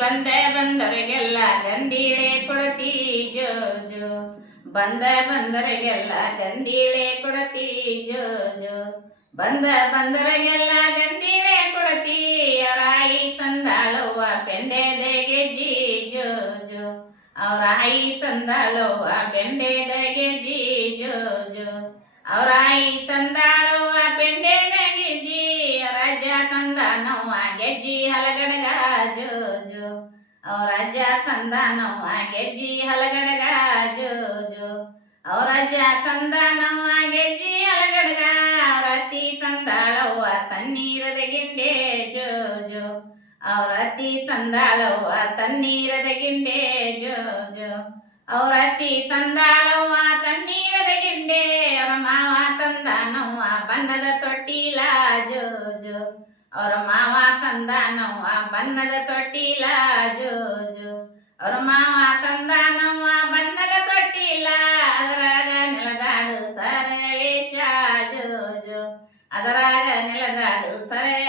ಬಂದವರಿಗೆಲ್ಲ ಗಂಧೀಳೆ ಕೊಡತಿ ಜೋ ಜೋ. ಬಂದವರಿಗೆಲ್ಲ ಗಂಧೀಳೆ ಕೊಡತಿ ಜೋ ಜೋ. ಬಂದವರಿಗೆಲ್ಲ ಗಂಧೀಳೆ ಕೊಡತಿ. ಅವರಾಯಿ ತಂದಾಳವ್ವ ಪೆಂಡೆದ ಗೆಜ್ಜಿ ಜೋ ಜೋ. ಅವರಾಯಿ ತಂದಾಳವ್ವ ಬೆಂಡೆದ ಗೆಜ್ಜಿ ಜೋ ಜೋ. ಅವರಾಯಿ ತಂದಾಳವ್ವ ಬೆಂಡೆದ ಗೆಜ್ಜಿ. ರಾಜ ತಂದಾನವ್ವ ಗೆಜ್ಜಿ ಹಲಗಡಗ ಜೋ ಜೋ. ರಾಜ ತಂದಾನವ್ವ ಗೆಜ್ಜಿ ಹಲಗಡಗ ಜೋ ಜೋ. ರಾಜ ತಂದಾನವ್ವ ಗೆಜ್ಜಿ ಹಲಗಡಗ. ಅವರತ್ತಿ ತಂದಾಳವ್ವ ತಣ್ಣೀರದ ಗಿಂಡೆ ಜೋ ಜೋ. ಅವರತ್ತಿ ತಂದಾಳವ್ವ ತಣ್ಣೀರದ ಗಿಂಡೆ ಜೋ ಜೋ. ಅವರತ್ತಿ ತಂದಾಳವ್ವ ತಣ್ಣೀರದ ಗಿಂಡೆ. ಅವರ ಮಾವ ತಂದಾನವ್ವ ಬಣ್ಣದ ತೊಟ್ಟಿಲ ಜೋ ಜೋ. ಅವರ ಮಾವ ತಂದಾನವ್ವ ಬಣ್ಣದ ತೊಟ್ಟಿಲ ಜೋ ಜೋ. ಅವರ ಮಾವ ತಂದಾನವ್ವ ಬಣ್ಣದ ತೊಟ್ಟಿಲ. ಅದರಾಗ ನೆಲದಾಡು ಸರವೇಶ ಜೋ ಜೋ. ಅದರಾಗ ನೆಲದಾಡು ಸರ